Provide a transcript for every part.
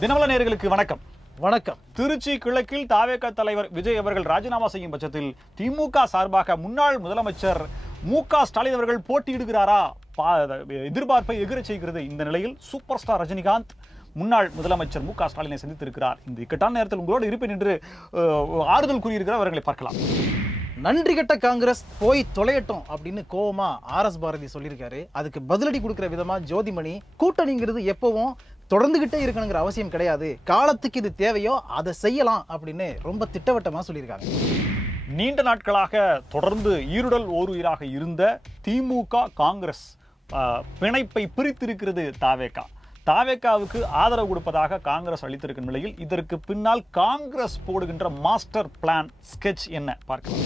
தினமல நேயர்களுக்கு வணக்கம். வணக்கம். திருச்சி கிழக்கில் தாவேக தலைவர் விஜய் அவர்கள் ராஜினாமா செய்யும் பட்சத்தில் திமுக சார்பாக முன்னாள் முதலமைச்சர் மு.க. ஸ்டாலின் அவர்கள் போட்டியிடுகிறாரா எதிர்பார்ப்பை எகிரச் செய்கிறது. இந்த நிலையில் சூப்பர் ஸ்டார் ரஜினிகாந்த் முன்னாள் முதலமைச்சர் மு.க. ஸ்டாலினை சந்தித்திருக்கிறார். இந்த இக்கட்டான நேரத்தில் உங்களோடு இருப்பேன் என்று ஆறுதல் கூறியிருக்கிறார். அவர்களை பார்க்கலாம். நன்றி கெட்ட காங்கிரஸ் போய் தொலையட்டும் அப்படின்னு கோவமா ஆர்.எஸ். பாரதி சொல்லியிருக்காரு. அதுக்கு பதிலடி கொடுக்கிற விதமா ஜோதிமணி கூட்டணிங்கிறது எப்பவும் தொடர்ந்துகிட்டே இருக்கணுங்கிற அவசியம் கிடையாது, காலத்துக்கு இது தேவையோ அதை செய்யலாம் அப்படின்னு ரொம்ப திட்டவட்டமா சொல்லியிருக்காங்க. நீண்ட நாட்களாக தொடர்ந்து ஈருடல் ஓர் உயிராக இருந்த திமுக காங்கிரஸ் பிணைப்பை பிரித்திருக்கிறது தாவேகா. தாவேகாவுக்கு ஆதரவு கொடுப்பதாக காங்கிரஸ் அளித்திருக்கும் நிலையில் இதற்கு பின்னால் காங்கிரஸ் போடுகின்ற மாஸ்டர் பிளான் ஸ்கெட்ச் என்ன பார்க்கலாம்.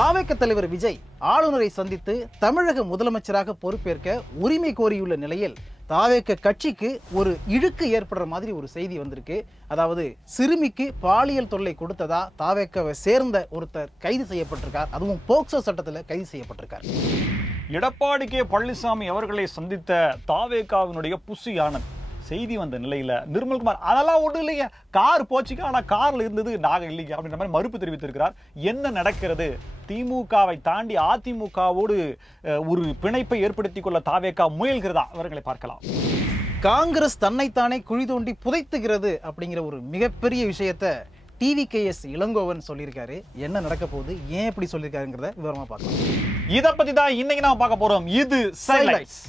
தாவேக தலைவர் விஜய் ஆளுநரை சந்தித்து தமிழக முதலமைச்சராக பொறுப்பேற்க உரிமை கோரியுள்ள நிலையில் தாவேக கட்சிக்கு ஒரு இழுக்கு ஏற்படுற மாதிரி ஒரு செய்தி வந்திருக்கு. அதாவது சிறுமிக்கு பாலியல் தொல்லை கொடுத்ததா தாவேகவை சேர்ந்த ஒருத்தர் கைது செய்யப்பட்டிருக்கார். அதுவும் போக்சோ சட்டத்தில் கைது செய்யப்பட்டிருக்கார். எடப்பாடி கே பழனிசாமி அவர்களை சந்தித்த தாவேகாவினுடைய புசி ஆனந்த் செய்தி வந்த நிலையில நிர்மல்குமார் அதெல்லாம் ஒன்றும் இல்லைங்க, கார் போச்சுக்க, ஆனா கார்ல இருந்தது நாங்க இல்லைங்க அப்படின்ற மாதிரி மறுப்பு தெரிவித்திருக்கிறார். என்ன நடக்கிறது? திமுகவை தாண்டி அதிமுகவோடு ஒரு பிணைப்பை ஏற்படுத்திக் கொள்ள தாவேகா முயல்கிறதா? அவர்களை பார்க்கலாம். காங்கிரஸ் தன்னைத்தானே குழி தோண்டி புதைத்துகிறது அப்படிங்கிற ஒரு மிகப்பெரிய விஷயத்தை டிவிகேஎஸ் இளங்கோவன் சொல்லியிருக்காரு. என்ன நடக்க போகுது, ஏன் இப்படி சொல்லியிருக்காருங்கிறத விவரமா பார்க்கலாம். இதை பத்தி தான் இன்னைக்கு நாம பார்க்க போறோம். இது சைலைட்ஸ்.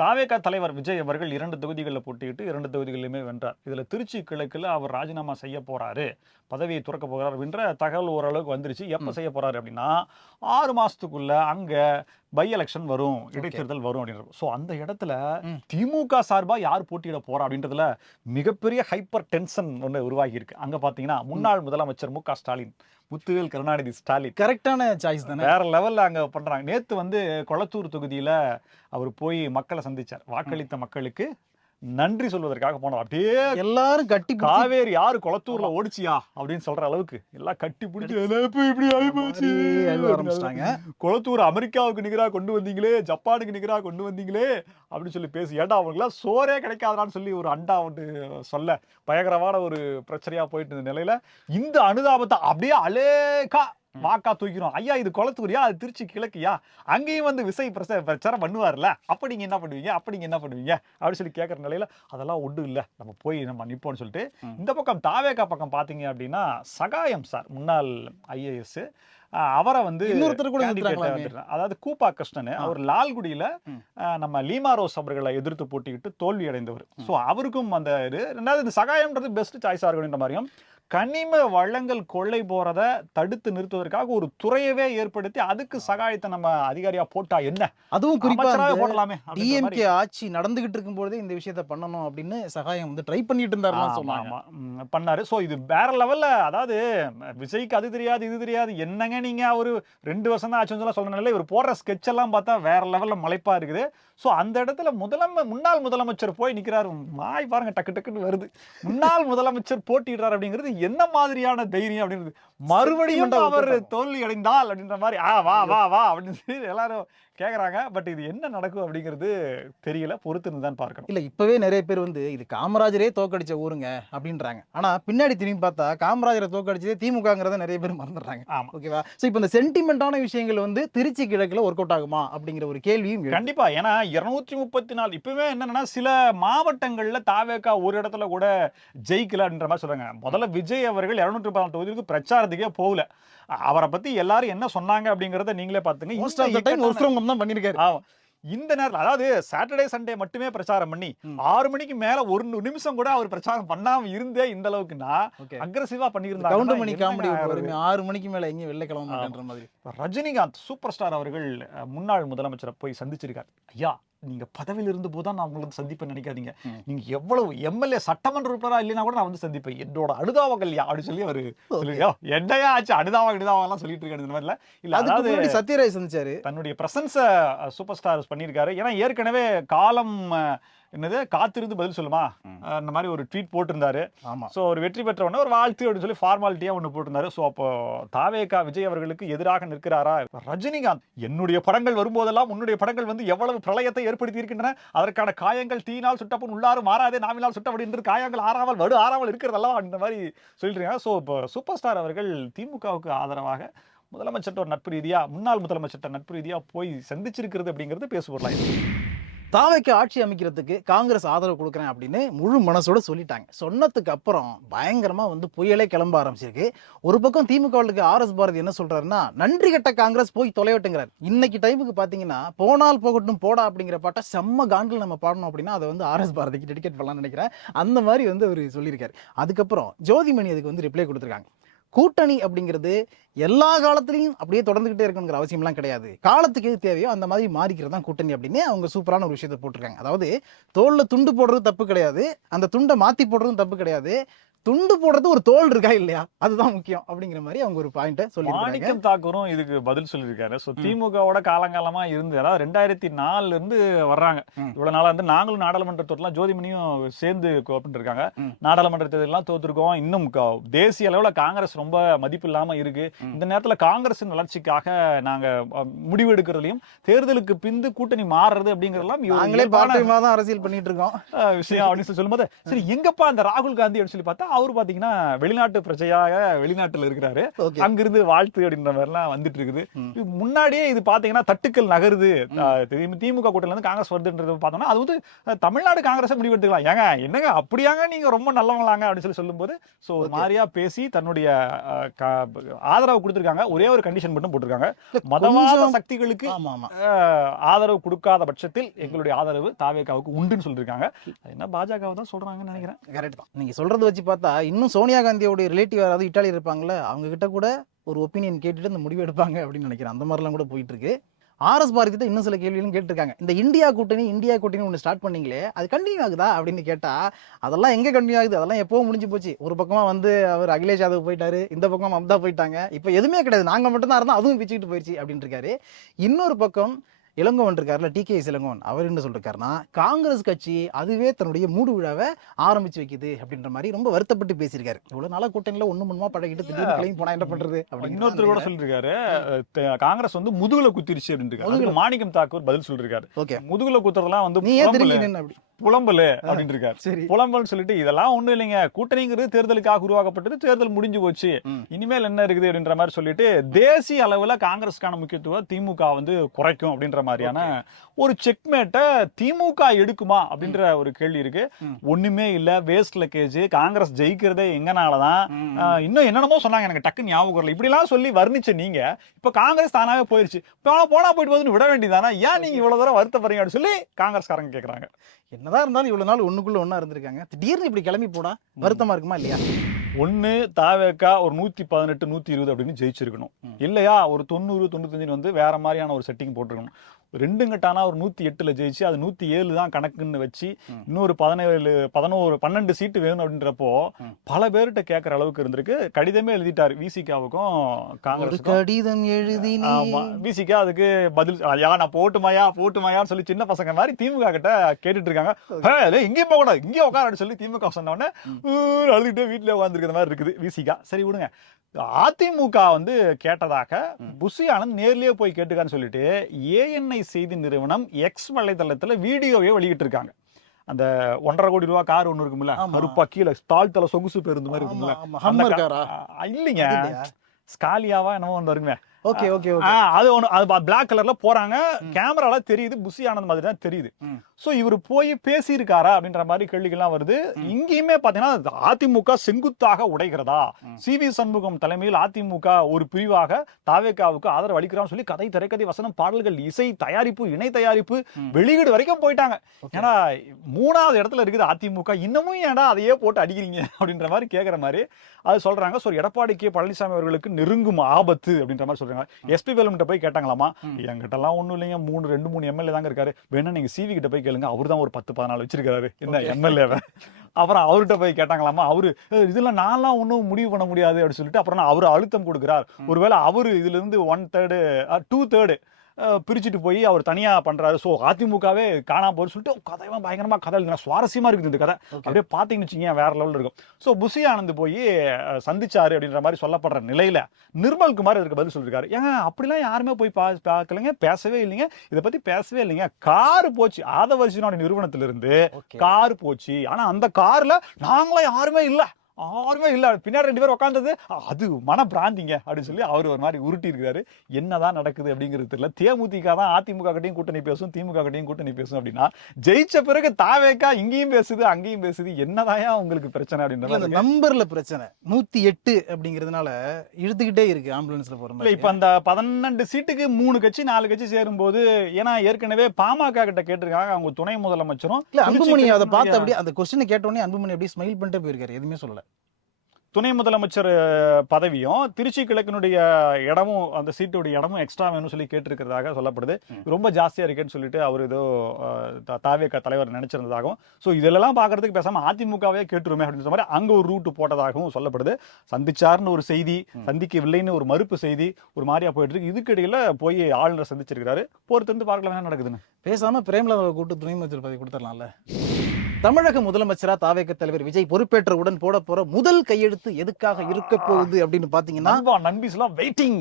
தாவேகா தலைவர் விஜய் அவர்கள் 2 தொகுதிகளில் போட்டியிட்டு 2 தொகுதிகளிலுமே வென்றார். இதுல திருச்சி கிழக்குல அவர் ராஜினாமா செய்ய போறாரு, பதவியை துறக்க போகிறார் அப்படின்ற தகவல் ஓரளவுக்கு வந்துருச்சு. எப்ப செய்ய போறாரு அப்படின்னா 6 மாசத்துக்குள்ள அங்க பை எலெக்ஷன் வரும், இடைத்தேர்தல் வரும் அப்படின்றது. ஸோ அந்த இடத்துல திமுக சார்பா யார் போட்டியிட போறா அப்படின்றதுல மிகப்பெரிய ஹைப்பர் டென்ஷன் ஒன்று உருவாகி இருக்கு. அங்க பாத்தீங்கன்னா முன்னாள் முதலமைச்சர் மு.க. ஸ்டாலின், முத்துவேல் கருணாநிதி ஸ்டாலின் கரெக்டான சாய்ஸ் தானே, வேற லெவல்ல அங்க பண்றாங்க. நேத்து கொளத்தூர் தொகுதியில அவர் போய் மக்களை சந்திச்சார். வாக்களித்த மக்களுக்கு நன்றி சொல்வதற்காக போனார். அப்படியே எல்லாரும் கட்டி காவேரி யாரு கொளத்தூர்ல ஓடிச்சியா அப்படின்னு சொல்ற அளவுக்கு எல்லாம் கட்டி பிடிச்சி இப்படி ஆயிப்போச்சு. கொளத்தூர் அமெரிக்காவுக்கு நிகரா கொண்டு வந்தீங்களே, ஜப்பானுக்கு நிகரா கொண்டு வந்தீங்களே அப்படின்னு சொல்லி பேசி, ஏண்டா அவங்களுக்குலாம் சோரே கிடைக்காதான்னு சொல்லி ஒரு அண்டா ஒன்று சொல்ல பயங்கரமான ஒரு பிரச்சனையா போயிட்டு இருந்த நிலையில இந்த அனுதாபத்தை அப்படியே அலேக்கா வாக்கா தூக்கிறோம். ஐயா இது கொளத்தூரியா, அது திருச்சி கிழக்கியா, அங்கேயும் வந்து விசை பிரச்சாரம் பண்ணுவார்ல, அப்ப நீங்க என்ன பண்ணுவீங்க, அப்ப நீங்க என்ன பண்ணுவீங்க அப்படின்னு சொல்லி கேட்கற நிலையில அதெல்லாம் ஒன்றும் இல்லை, நம்ம போய் நம்ம நிப்போம்னு சொல்லிட்டு இந்த பக்கம் தாவேகா பக்கம் பாத்தீங்க அப்படின்னா சகாயம் சார், முன்னாள் ஐஏஎஸ், அவரை வந்து அதாவது கூப்பா கிருஷ்ணன், அவர் லால்குடியில நம்ம லீமா ரோஸ் அவர்களை எதிர்த்து போட்டிக்கிட்டு தோல்வி அடைந்தவர். ஸோ அவருக்கும் அந்த இது ரெண்டாவது இந்த சகாயம்ன்றது பெஸ்ட் சாய்ஸா இருக்குன்ற மாதிரியும் கனிம வளங்கள் கொள்ளை போறத தடுத்து நிறுத்துவதற்காக ஒரு துறையவே ஏற்படுத்தி அதுக்கு சகாயத்தை நம்ம அதிகாரியா போட்டா என்ன, அதுவும் குறிப்பா போடலாமே. டிஎம்கே ஆட்சி நடந்துகிட்டு இருக்கும் போதே இந்த விஷயத்த பண்ணணும் அப்படின்னு சகாயம் வந்து ட்ரை பண்ணிட்டு இருந்தாரு பண்ணாரு. சோ இது வேற லெவல்ல, அதாவது விஜய்க்கு அது தெரியாது இது தெரியாது, என்னங்க நீங்க ஒரு 2 வருஷம் தான் ஆச்சுன்னு சொல்ல நிலையில இவர் போடுற ஸ்கெட்ச் எல்லாம் பார்த்தா வேற லெவல்ல மலைப்பா இருக்குது. சோ அந்த இடத்துல முன்னாள் முதலமைச்சர் போய் நிக்கிறாரு, மாய் பாருங்க டக்கு டக்குன்னு வருது, முன்னாள் முதலமைச்சர் போட்டிடுறாரு அப்படிங்கிறது என்ன மாதிரியான தைரியம் அப்படின்றது. மறுபடியும் அவர் தோல்வி அடைந்தால் அப்படின்ற மாதிரி வா வா வா அப்படின்னு எல்லாரும் கேக்குறாங்க. பட் இது என்ன நடக்கும் அப்படிங்கிறது தெரியல, பொறுத்து தான் பார்க்கணும். இல்ல இப்பவே நிறைய பேர் வந்து இது காமராஜரே தோக்கடிச்ச ஊருங்க அப்படின்றாங்க. ஆனா பின்னாடி திரும்பி பார்த்தா காமராஜரை தோக்கடிச்சதே திமுகங்கிறத நிறைய பேர் மறந்துடுறாங்க. ஓகேவா? சோ இப்போ இந்த சென்டிமெண்டான விஷயங்கள் வந்து திருச்சி கிழக்குல ஒர்க் அவுட் ஆகுமா அப்படிங்கிற ஒரு கேள்வியும் கண்டிப்பா. ஏன்னா 234 இப்பவே என்னன்னா சில மாவட்டங்கள்ல தாவேகா ஒரு இடத்துல கூட ஜெயிக்கல அப்படின்ற மாதிரி சொல்றாங்க. முதல்ல விஜய் அவர்கள் 214 தொகுதிக்கு பிரச்சாரத்துக்கே போகல. அவரை பத்தி எல்லாரும் என்ன சொன்னாங்க அப்படிங்கறத நீங்களே பாத்துங்க. இந்த நேரத்தில் அதாவது சாட்டர்டே சண்டே மட்டுமே பிரச்சாரம் பண்ணி 6 மணிக்கு மேல 1 நிமிஷம் கூட அவர் பிரச்சாரம் பண்ணாம இருந்தே இந்த அளவுக்குன்னா அக்ரெசிவா பண்ணியிருந்தாங்க. 6 மணிக்கு மேல எங்க வெளில கிளம்ப மாதிரி. ரஜினிகாந்த் சூப்பர் ஸ்டார் அவர்கள் முன்னாள் முதலமைச்சரை போய் சந்திச்சிருக்காரு. ஐயா நீங்க பதவியில் இருந்து போதுதான் நான் உங்களுக்கு சந்திப்பேன் நினைக்காதீங்க, நீங்க எவ்வளவு எம்எல்ஏ சட்டமன்ற உறுப்பினரா இல்லைன்னா கூட நான் வந்து சந்திப்பேன், என்னோட அனுதாபங்கள் அப்படின்னு சொல்லி அவரு என்னையா ஆச்சு அனுதாபம் எல்லாம் சொல்லிட்டு இருக்காரு. இந்த மாதிரில இல்ல, அதாவது சத்யராஜ் சந்திச்சாரு, தன்னுடைய பிரசன்ஸ சூப்பர் ஸ்டார் பண்ணியிருக்காரு. ஏன்னா ஏற்கனவே காலம் என்னது காத்திருந்து பதில் சொல்லுமா அந்த மாதிரி ஒரு ட்வீட் போட்டிருந்தாரு. ஆமா. ஸோ ஒரு வெற்றி பெற்ற உடனே ஒரு வாழ்த்து அப்படின்னு சொல்லி ஃபார்மாலிட்டியா ஒன்று போட்டிருந்தாரு. ஸோ அப்போ தாவேகா விஜய் அவர்களுக்கு எதிராக நிற்கிறாரா? ரஜினிகாந்த் என்னுடைய படங்கள் வரும்போதெல்லாம் உன்னுடைய படங்கள் வந்து எவ்வளவு பிரளயத்தை ஏற்படுத்தி இருக்கின்றன, அதற்கான காயங்கள் தீயினால் சுட்டப்புண் உள்ளாறு மாறாதே நாவினால் சுட்டபடி என்று காயங்கள் ஆறாமல் இருக்கிறதெல்லாம் அந்த மாதிரி சொல்லிட்டு இருக்காங்க. ஸோ இப்போ சூப்பர் ஸ்டார் அவர்கள் திமுகவுக்கு ஆதரவாக முதலமைச்சர் நட்பு ரீதியா முன்னாள் முதலமைச்சர் நட்பு ரீதியா போய் சந்திச்சிருக்கிறது அப்படிங்கிறது பேசுபொருளாக. தாவேக்கு ஆட்சி அமைக்கிறதுக்கு காங்கிரஸ் ஆதரவு கொடுக்குறேன் அப்படின்னு முழு மனசோட சொல்லிட்டாங்க. சொன்னதுக்கு அப்புறம் பயங்கரமா வந்து புயலே கிளம்ப ஆரம்பிச்சிருக்கு. ஒரு பக்கம் திமுகவுக்கு ஆர்எஸ் பாரதி என்ன சொல்றாருன்னா, நன்றி கட்ட காங்கிரஸ் போய் தொலைவட்டுங்கிறார். இன்னைக்கு டைமுக்கு பாத்தீங்கன்னா போனால் போகட்டும் போடா அப்படிங்கிற பாட்டை செம்ம காண்டில் நம்ம பாடணும் அப்படின்னா அதை வந்து ஆர்எஸ் பாரதிக்கு டெடிகேட் பண்ணலாம்னு நினைக்கிறேன். அந்த மாதிரி வந்து அவர் சொல்லியிருக்காரு. அதுக்கப்புறம் ஜோதிமணி அதுக்கு வந்து ரிப்ளை கொடுத்துருக்காங்க. கூட்டணி அப்படிங்கிறது எல்லா காலத்திலையும் அப்படியே தொடர்ந்துகிட்டே இருக்கணுங்கிற அவசியம்லாம் கிடையாது. காலத்துக்கு எது தேவையோ அந்த மாதிரி மாறிக்கிறது தான் கூட்டணி அப்படின்னு அவங்க சூப்பரான ஒரு விஷயத்தை போட்டிருக்காங்க. அதாவது தோல்ல துண்டு போடுறது தப்பு கிடையாது, அந்த துண்டை மாத்தி போடுறதும் தப்பு கிடையாது, துண்டு போடுறது ஒரு தோல் இருக்கா இல்லையா அதுதான் முக்கியம் அப்படிங்கிற மாதிரி அவங்க ஒரு பாயிண்ட சொல்லியிருக்காங்க. மாணிக்கம் தாக்கூரும் இதுக்கு பதில் சொல்லியிருக்காரு. ஸோ திமுகவோட காலங்காலமா இருந்து, அதாவது 2004 இருந்து வர்றாங்க. இவ்வளவு நாளா வந்து நாங்களும் நாடாளுமன்ற தேர்தலாம் ஜோதிமணியும் சேர்ந்து இருக்காங்க. நாடாளுமன்ற தேர்தலாம் தோத்துருக்கோம். இன்னும் தேசிய அளவுல காங்கிரஸ் ரொம்ப மதிப்பு இல்லாம இருக்கு. இந்த நேரத்துல காங்கிரஸின் வளர்ச்சிக்காக நாங்க முடிவு எடுக்கிறதுலையும் தேர்தலுக்கு பிந்து கூட்டணி மாறுறது அப்படிங்கறதெல்லாம் நாங்களே தான் அரசியல் பண்ணிட்டு இருக்கோம் விஷயம் அப்படின்னு சொல்லும்போது, சரி எங்கப்பா அந்த ராகுல் காந்தி அப்படின்னு சொல்லி பார்த்தா அவரு பாத்தீங்கன்னா வெளிநாட்டு பிரஜையாக வெளிநாட்டுல இருக்கிறாரு. அங்கிருந்து வாழ்த்து அப்படின்ற மாதிரி எல்லாம் வந்துட்டு இருக்குது. முன்னாடியே இது பாத்தீங்கன்னா தட்டுக்கள் நகருது, திமுக கூட்டணில இருந்து காங்கிரஸ் வருதுன்றது பார்த்தோம்னா அது வந்து தமிழ்நாடு காங்கிரஸ் முடிவெடுத்துக்கலாம். ஏங்க என்னங்க அப்படியாங்க நீங்க ரொம்ப நல்லவங்களாங்க அப்படின்னு சொல்லும்போது சோ மாரியா பேசி தன்னுடைய ஆதரவு கொடுத்திருக்காங்க. ஒரே ஒரு கண்டிஷன் மட்டும் போட்டிருக்காங்க, மதவாத சக்திகளுக்கு ஆதரவு கொடுக்காத பட்சத்தில் எங்களுடைய ஆதரவு தாவேகாவுக்கு உண்டுன்னு சொல்லிருக்காங்க. என்ன பாஜக தான் சொல்றாங்கன்னு நினைக்கிறேன். கரெக்ட் தான். நீங்க சொல்றது வச்சு பார்த்தா இன்னும் சோனியா காந்தியோட ரிலேட்டிவ் யாராவது இட்டாலி இருப்பாங்கல்ல, அவங்க கிட்ட கூட ஒரு ஒப்பீனியன் கேட்டுட்டு இந்த முடிவு எடுப்பாங்க அப்படின்னு நினைக்கிறேன். அந்த மாதிரிலாம் கூட போயிட்டு இருக்கு. ஆர்எஸ் பாரதி இன்னும் சில கேள்விகளும் கேட்டிருக்காங்க. இந்த இந்தியா கூட்டணி ஒன்று ஸ்டார்ட் பண்ணீங்களே அது கண்டினியூ ஆகுதா அப்படின்னு கேட்டா, அதெல்லாம் எங்க கண்டினியூ ஆகுது, அதெல்லாம் எப்பவும் முடிஞ்சு போச்சு. ஒரு பக்கமா வந்து அவர் அகிலேஷ் யாதவ் போயிட்டாரு, இந்த பக்கம் மம்தா போயிட்டாங்க, இப்போ எதுவுமே கிடையாது, நாங்க மட்டும் தான் இருந்தா அதுவும் பிச்சுக்கிட்டு போயிடுச்சு அப்படின்னு இருக்காரு. இன்னொரு பக்கம் இளங்கோவன் இருக்காருல, டிகேஎஸ் இளங்கோவன், அவர் என்ன சொல்லிருக்காருன்னா, காங்கிரஸ் கட்சி அதுவே தன்னுடைய மூடு விழாவை ஆரம்பிச்சு வைக்குது அப்படின்ற மாதிரி ரொம்ப வருத்தப்பட்டு பேசியிருக்காரு. இவ்வளவு நாளா கூட்டணியில ஒண்ணு முன்னுமா பழகிட்டு திடீர்னு கிளம்பி போனா என்ன பண்றது அப்படின்னு இன்னொருத்தர் கூட சொல்லிருக்காரு, காங்கிரஸ் வந்து முதுகுல குத்திருச்சு அப்படின்னு மாணிக்கம் தாக்கூர் பதில் சொல்லிருக்காரு. முதுகுல குத்துறதுலாம் வந்து புலம்பல் அப்படின்னு இருக்காரு. புலம்பல் சொல்லிட்டு இதெல்லாம் ஒண்ணும் இல்லைங்க, கூட்டணிங்கிறது தேர்தலுக்காக உருவாக்கப்பட்டது, தேர்தல் முடிஞ்சு போச்சு, இனிமேல் என்ன இருக்குது அப்படின்ற மாதிரி சொல்லிட்டு தேசிய அளவுல காங்கிரஸ்க்கான முக்கியத்துவம் திமுக வந்து குறைக்கும் அப்படின்ற மாதிரியான ஒரு செக்மேட்டை திமுக எடுக்குமா அப்படின்ற ஒரு கேள்வி இருக்கு. ஒண்ணுமே இல்ல, வேஸ்ட் லக்கேஜ், காங்கிரஸ் ஜெயிக்கிறதே எங்கனாலதான், இன்னும் என்னென்னமோ சொன்னாங்க, எனக்கு டக்கு ஞாபகம் வரல. இப்படி எல்லாம் சொல்லி வர்ணிச்ச நீங்க இப்ப காங்கிரஸ் தானாவே போயிருச்சு, போனா போயிட்டு வந்து விட வேண்டியதானா, ஏன் நீங்க இவ்வளவு தூரம் வருத்தப்படுறீங்க அப்படின்னு சொல்லி காங்கிரஸ்காரங்க கேக்குறாங்க. என்னதான் இருந்தாலும் இவ்வளவு நாள் ஒண்ணுக்குள்ள ஒண்ணா இருந்திருக்காங்க, திடீர்னு இப்படி கிளம்பி போனா வருத்தமா இருக்குமா இல்லையா? ஒண்ணு தாவேகா ஒரு 118 120 அப்படின்னு ஜெயிச்சிருக்கணும், இல்லையா ஒரு 90 95 வந்து வேற மாதிரியான ஒரு செட்டிங் போட்டுருக்கணும். ரெண்டு கட்டானா ஒரு 108ல ஜெயிச்சு அது 107 தான் கணக்குன்னு வச்சு இன்னொரு 17 11 12 சீட்டு வேணும் அப்படின்றப்போ பல பேர்கிட்ட கேட்கற அளவுக்கு இருந்திருக்கு. கடிதமே எழுதிட்டாரு விசிகாவுக்கும் காங்கிரஸுக்கும். கடிதம் எழுதி விசிகா அதுக்கு பதில், யா நான் போட்டுமாயான்னு சொல்லி சின்ன பசங்க மாதிரி திமுக கிட்ட கேட்டுட்டு இருக்காங்க. இங்கேயும் போக கூடாது, இங்கே உட்கார சொல்லி திமுக சொன்ன உடனே அழுதுகிட்டே வீட்டுல உட்காந்துருக்கிற மாதிரி இருக்குது விசிகா. சரி விடுங்க. அதிமுக வந்து கேட்டதாக புஷி ஆனந்த் நேர்லயே போய் கேட்டுக்கான்னு சொல்லிட்டு ஏஎன்ஐ செய்தி நிறுவனம் எக்ஸ் வலைதளத்துல வீடியோவே வெளியிட்டு இருக்காங்க. அந்த 1.5 கோடி ரூபாய் கார் ஒண்ணு இருக்கும்ல, கருப்பா கீழே தாழ்த்தல சொகுசு பேருந்து மாதிரி இருக்கும்ல, இல்லைங்க ஸ்காலியாவா என்னமோ ஒன்று வருங்க, அது ஒண்ணு, அது பிளாக் கலர்ல போறாங்க, கேமரால தெரியுது புஷி ஆனந்த் மாதிரி தான் தெரியுது. சோ இவர் போய் பேசி இருக்காரா அப்படின்ற மாதிரி கேள்விகள்லாம் வருது. இங்கேயுமே பாத்தீங்கன்னா அதிமுக செங்குத்தாக உடைகிறதா, சிவி சண்முகம் தலைமையில் அதிமுக ஒரு பிரிவாக தாவேகாவுக்கு ஆதரவு அளிக்கிறான்னு சொல்லி கதை, திரைக்கதை, வசனம், பாடல்கள், இசை தயாரிப்பு, இணை தயாரிப்பு, வெளியீடு வரைக்கும் போயிட்டாங்க. ஏன்னா 3வது இடத்துல இருக்குது அதிமுக, இன்னமும் ஏன்டா அதையே போட்டு அடிக்கிறீங்க அப்படின்ற மாதிரி கேட்கிற மாதிரி அது சொல்றாங்க. சோ எடப்பாடி கே பழனிசாமி அவர்களுக்கு நெருங்கும் ஆபத்து அப்படின்ற மாதிரி சொல்றாங்க. எஸ்பி வேலுமணிட்ட போய் கேட்டாங்களாமா, என்கிட்ட எல்லாம் ஒண்ணும் இல்லைங்க, 2-3 எம்எல்ஏ தாங்க இருக்காரு, வேணா நீங்க சிவி கிட்ட போய் கேளுங்க, அவரு தான் ஒரு 10-14 வச்சிருக்காரு என்ன எம்எல்ஏவை. அப்புறம் அவர்கிட்ட போய் கேட்டாங்களாமா, அவரு இதுல நான்லாம் ஒன்னும் முடிவு பண்ண முடியாது அப்படின்னு சொல்லிட்டு அப்புறம் அவரு அழுத்தம் கொடுக்கிறார். ஒருவேளை அவரு இதுல இருந்து 1/3 2/3 பிரிச்சுட்டு போய் அவர் தனியா பண்றாரு. ஸோ அதிமுகவே காணாம போய் சொல்லிட்டு கதையெல்லாம் பயங்கரமா கதை சுவாரஸ்யமா இருக்குது இந்த கதை. அப்படியே பாத்தீங்கன்னு வச்சுக்கோங்க வேற லெவல் இருக்கும். ஸோ புஷி ஆனந்த் போய் சந்திச்சாரு அப்படின்ற மாதிரி சொல்லப்படுற நிலையில நிர்மல்குமார் இதற்கு பதில் சொல்லிருக்காரு. ஏங்க அப்படிலாம் யாருமே போய் பார்க்கலங்க, பேசவே இல்லைங்க, இதை பத்தி பேசவே இல்லைங்க. கார் போச்சு, ஆதவர்ஜினோட நிறுவனத்திலிருந்து கார் போச்சு. ஆனா அந்த கார்ல நாங்களும் யாருமே இல்ல பின்னாடி 2 பேர் உட்கார்ந்தது அது மன பிராந்திங்க அப்படின்னு சொல்லி அவர் ஒரு மாதிரி உருட்டி இருக்காரு. என்னதான் நடக்குது அப்படிங்கிறது தெரியல. தேமுதிக தான் அதிமுக கிட்டையும் கூட்டணி பேசும், திமுக கிட்டையும் கூட்டணி பேசும் அப்படின்னா ஜெயிச்ச பிறகு தாவேக்கா இங்கேயும் பேசுது அங்கேயும் பேசுது. என்னதான் உங்களுக்கு பிரச்சனை அப்படின்ற நம்பர்ல பிரச்சனை 108 அப்படிங்கிறதுனால இழுத்துக்கிட்டே இருக்கு ஆம்புலன்ஸ்ல போற மாதிரி. இப்ப அந்த 12 சீட்டுக்கு 3 கட்சி 4 கட்சி சேரும் போது, ஏன்னா ஏற்கனவே பாமக கிட்ட கேட்டிருக்காங்க அவங்க துணை முதலமைச்சரும். இல்ல அன்புமணி அதை பார்த்து அப்படியே அந்த கொஸ்டினை கேட்டோடனே அன்புமணி அப்படியே ஸ்மைல் பண்ணிட்டு போயிருக்காரு, எதுவுமே சொல்லல. துணை முதலமைச்சர் பதவியும் திருச்சி கிழக்கினுடைய இடமும் அந்த சீட்டுடைய இடமும் எக்ஸ்ட்ரா வேணும்னு சொல்லி கேட்டிருக்கிறதாக சொல்லப்படுது. ரொம்ப ஜாஸ்தியா இருக்கேன்னு சொல்லிட்டு அவர் ஏதோ தாவேக தலைவர் நினைச்சிருந்ததாகவும், ஸோ இதெல்லாம் பார்க்கறதுக்கு பேசாம அதிமுகவே கேட்டுருமே அப்படின்ற மாதிரி அங்க ஒரு ரூட் போட்டதாகவும் சொல்லப்படுது. சந்திச்சார்னு ஒரு செய்தி, சந்திக்கவில்லைன்னு ஒரு மறுப்பு செய்தி ஒரு மாதிரியா போயிட்டு இருக்கு. இதுக்கிடையில போய் ஆளுநர் சந்திச்சிருக்காரு. பொறுத்திருந்து பார்க்கலாம் என்ன நடக்குதுன்னு. பேசாம பிரேமலதாவை கூட்டு துணை முதலமைச்சர் பதவி கொடுத்துடலாம்ல. தமிழக முதலமைச்சரா தாவேக தலைவர் விஜய் பொறுப்பேற்றவுடன் போட போற முதல் கையெழுத்து எதுக்காக இருக்க போகுது அப்படின்னு பாத்தீங்கன்னா, நண்பீஸ்லாம் வெயிட்டிங்.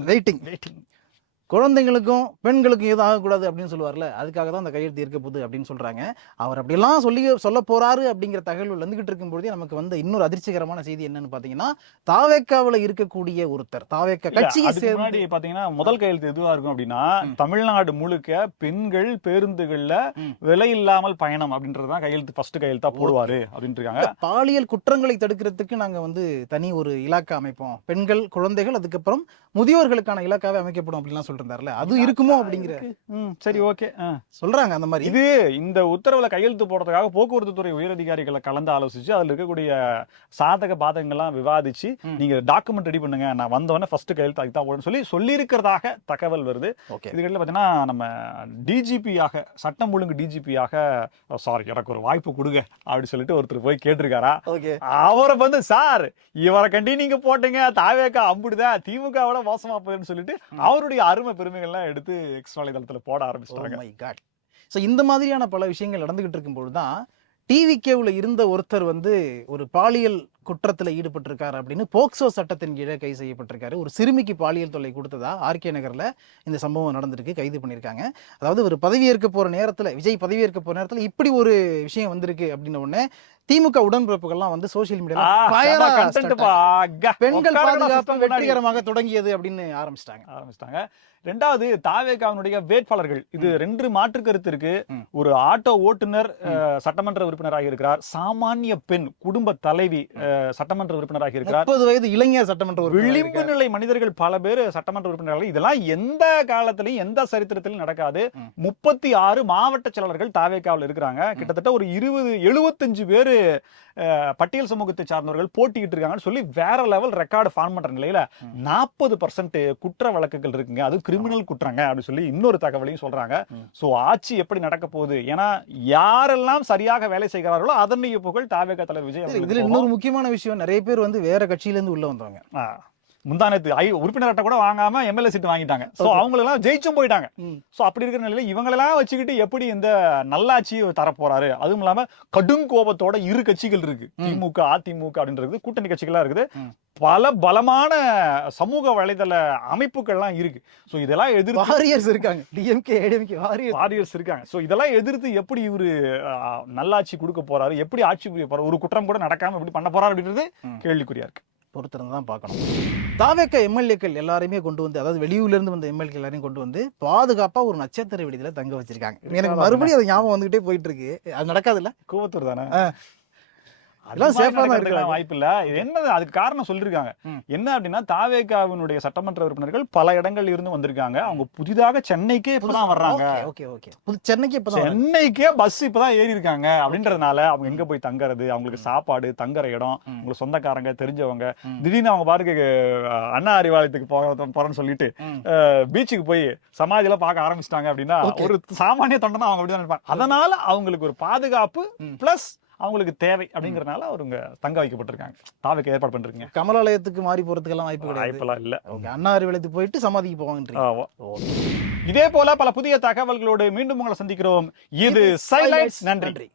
குழந்தைங்களுக்கும் பெண்களுக்கும் எதுவும் ஆகக்கூடாது அப்படின்னு சொல்லுவார்ல, அதுக்காக தான் அந்த கையெழுத்து இருக்க போகுது அப்படின்னு சொல்றாங்க. அவர் அப்படியெல்லாம் சொல்ல போறாரு அப்படிங்கிற தகவல் வந்துகிட்டு இருக்கும்போதே நமக்கு வந்து இன்னொரு அதிர்ச்சிகரமான செய்தி என்னன்னு பாத்தீங்கன்னா, தாவேக்காவில் இருக்கக்கூடிய ஒருத்தர் தாவேக்கா கட்சியை சேர்ந்து பாத்தீங்கன்னா முதல் கையெழுத்து எதுவா இருக்கும் அப்படின்னா, தமிழ்நாடு முழுக்க பெண்கள் பேருந்துகள்ல விலை இல்லாமல் பயணம் அப்படின்றதுதான் கையெழுத்து ஃபர்ஸ்ட் கையெழுத்தா போடுவாரு அப்படின்னு இருக்காங்க. பாலியல் குற்றங்களை தடுக்கிறதுக்கு நாங்க வந்து தனி ஒரு இலாக்கா அமைப்போம், பெண்கள் குழந்தைகள் அதுக்கப்புறம் முதியோர்களுக்கான இலாக்காவே அமைக்கப்படும் அப்படின்லாம் சொல்றாங்க. அது இருக்குமோ அப்படிங்கிற சரி ஓகே சொல்றாங்க. அந்த மாதிரி இது இந்த உத்தரவுல கையெழுத்து போடுறதுக்காக போக்குவரத்து துறை உயரதிகாரிகளை கலந்து ஆலோசிச்சு அதுல இருக்கக்கூடிய சாதக பாதகங்கள்லாம் விவாதிச்சு நீங்க டாக்குமெண்ட் ரெடி பண்ணுங்க, நான் வந்தவொடனே ஃபர்ஸ்ட் கையெழுத்து அதுதான் போடணும்னு சொல்லி இருக்கிறதாக தகவல் வருது. இதுக்கிட்ட பாத்தீங்கன்னா நம்ம டிஜிபியாக சட்டம் ஒழுங்கு டிஜிபியாக சாரி எனக்கு ஒரு வாய்ப்பு கொடுங்க அப்படின்னு சொல்லிட்டு ஒருத்தர் போய் கேட்டிருக்காரா. அவரை வந்து சார் இவரை கண்டி நீங்க போட்டீங்க தாவேக்கா அம்புடுதான் திமுகவோட மோசமா போயிருன்னு சொல்லிட்டு அவருடைய அருமை பெருமைகள்லாம் எடுத்து எக்ஸ் வலைதளத்துல போட ஆரம்பிச்சிட்டாங்க. இந்த மாதிரியான பல விஷயங்கள் நடந்துகிட்டு இருக்கும்போதுதான் டிவிகேவுல இருந்த ஒருத்தர் வந்து ஒரு பாலியல் குற்றத்துல ஈடுபட்டிருக்காரு அப்படின்னு போக்சோ சட்டத்தின் கீழே கைது செய்யப்பட்டிருக்காரு. ஒரு சிறுமிக்கு பாலியல் தொல்லை கொடுத்ததா ஆர்கே நகர்ல இந்த சம்பவம் நடந்திருக்கு, கைது பண்ணியிருக்காங்க. அதாவது ஒரு பதவியேற்க போற நேரத்துல விஜய் பதவியேற்க போற நேரத்துல இப்படி ஒரு விஷயம் வந்திருக்கு அப்படின்ன உடனே திமுக உடன்பிறப்புகள்லாம் வந்து சோசியல் மீடியால பெண்கள் பாதுகாப்பு வெற்றிகரமாக தொடங்கியது அப்படின்னு ஆரம்பிச்சிட்டாங்க. ரெண்டாவது தாவேகாவினுடைய வேட்பாளர்கள் இது 2 மாற்று கருத்து இருக்கு. ஒரு ஆட்டோ ஓட்டுநர் சட்டமன்ற உறுப்பினராக இருக்கிறார், சாமானிய பெண் குடும்ப தலைவி சட்டமன்ற உறுப்பினராக இருக்கிறார், 30 வயது இளைஞர் சட்டமன்ற விளிம்பு நிலை மனிதர்கள் பல பேர் சட்டமன்ற உறுப்பினர்கள். இதெல்லாம் எந்த காலத்திலையும் எந்த சரித்திரத்திலும் நடக்காது. 36 மாவட்ட செயலாளர்கள் தாவேகாவில் இருக்கிறாங்க. கிட்டத்தட்ட ஒரு 75 பேரு பட்டியல் சமூகத்தை சார்ந்தவர்கள் போட்டிக்கிட்டு இருக்காங்கன்னு சொல்லி வேற லெவல் ரெக்கார்டு ஃபார்ம் பண்ற நிலையில 40% குற்ற வழக்குகள் இருக்குங்க, அது கிரிமினல் குற்றங்க அப்படின்னு சொல்லி இன்னொரு தகவலையும் சொல்றாங்க. சோ ஆட்சி எப்படி நடக்க போகுது, ஏன்னா யாரெல்லாம் சரியாக வேலை செய்கிறார்களோ அதனுடைய புகழ் தாவேகா தலைவர் விஜய். இதுல இன்னொரு முக்கியமான விஷயம், நிறைய பேர் வந்து வேற கட்சியில இருந்து உள்ள வந்தவங்க. முந்தானத்து உறுப்பினர்கிட்ட கூட வாங்காம எம்எல்ஏ சீட் வாங்கிட்டாங்க. சோ அவங்க எல்லாம் ஜெயிச்சும் போயிட்டாங்க. சோ அப்படி இருக்கிற நிலையில இவங்களெல்லாம் வச்சுக்கிட்டு எப்படி இந்த நல்லாட்சி தரப்போறாரு. அதுவும் இல்லாம கடும் கோபத்தோட இரு கட்சிகள் இருக்கு, திமுக அதிமுக அப்படின்றது கூட்டணி கட்சிகளா இருக்குது. பல பலமான சமூக வலைதள அமைப்புகள்லாம் இருக்கு. சோ இதெல்லாம் எதிர்த்து வாரியர்ஸ் இருக்காங்க, டிஎம்கே ஏடிஎம்கே வாரியர்ஸ் இருக்காங்க. சோ இதெல்லாம் எதிர்த்து எப்படி இவரு நல்லாட்சி கொடுக்க போறாரு, எப்படி ஆட்சி புரிய போறாரு, ஒரு குற்றம் கூட நடக்காம எப்படி பண்ண போறாரு அப்படின்றது கேள்விக்குறியா இருக்கு. பொறுத்திருந்து தான் பார்க்கணும். தாவேக்கா எம்எல்ஏக்கள் எல்லாருமே கொண்டு வந்து, அதாவது வெளியூர்ல இருந்து வந்த எம்எல்ஏ எல்லாரையும் கொண்டு வந்து பாதுகாப்பா ஒரு நட்சத்திர விடுதியில தங்க வச்சிருக்காங்க. எனக்கு மறுபடியும் அது ஞாபகம் வந்துகிட்டே போயிட்டு இருக்கு. அது நடக்காதுல்ல, கூவத்தூர் தானே, அதெல்லாம் சேஃபா தான் இருக்கலாம், வாய்ப்பு இல்ல. இது என்ன அதுக்கு காரணம் சொல்லிருக்காங்க. என்ன அப்படின்னா தாவேகாவினுடைய சட்டமன்ற உறுப்பினர்கள் பல இடங்கள்ல இருந்து வந்திருக்காங்க. அவங்க புதிதாக சென்னைக்கே இப்பதான் வர்றாங்க. சென்னைக்கே பஸ் இப்பதான் ஏறி இருக்காங்க. அப்படின்றதுனால அவங்க எங்க போய் தங்கறது, அவங்களுக்கு சாப்பாடு தங்குற இடம், உங்களுக்கு சொந்தக்காரங்க தெரிஞ்சவங்க, திடீர்னு அவங்க பாருக்கு அண்ணா அறிவாலயத்துக்கு போறேன்னு சொல்லிட்டு பீச்சுக்கு போய் சமாதி எல்லாம் பார்க்க ஆரம்பிச்சிட்டாங்க அப்படின்னா ஒரு சாமானிய தொண்டனா அவங்க அப்படிதான் நினைப்பாங்க. அதனால அவங்களுக்கு ஒரு பாதுகாப்பு பிளஸ் அவங்களுக்கு தேவை அப்படிங்கறதுனால அவங்க தங்க வைக்கப்பட்டிருக்காங்க. தாவேக்கா ஏற்பாடு பண்ணிருக்கீங்க. கமலாலயத்துக்கு மாறி போறதுக்கு எல்லாம் வாய்ப்பு இல்ல. அண்ணா அறிவாலயத்துக்கு போயிட்டு சமாதிக்கு போவாங்க. இதே போல பல புதிய தகவல்களோடு மீண்டும் உங்களை சந்திக்கிறோம். இது சைலைட்ஸ். நன்றி.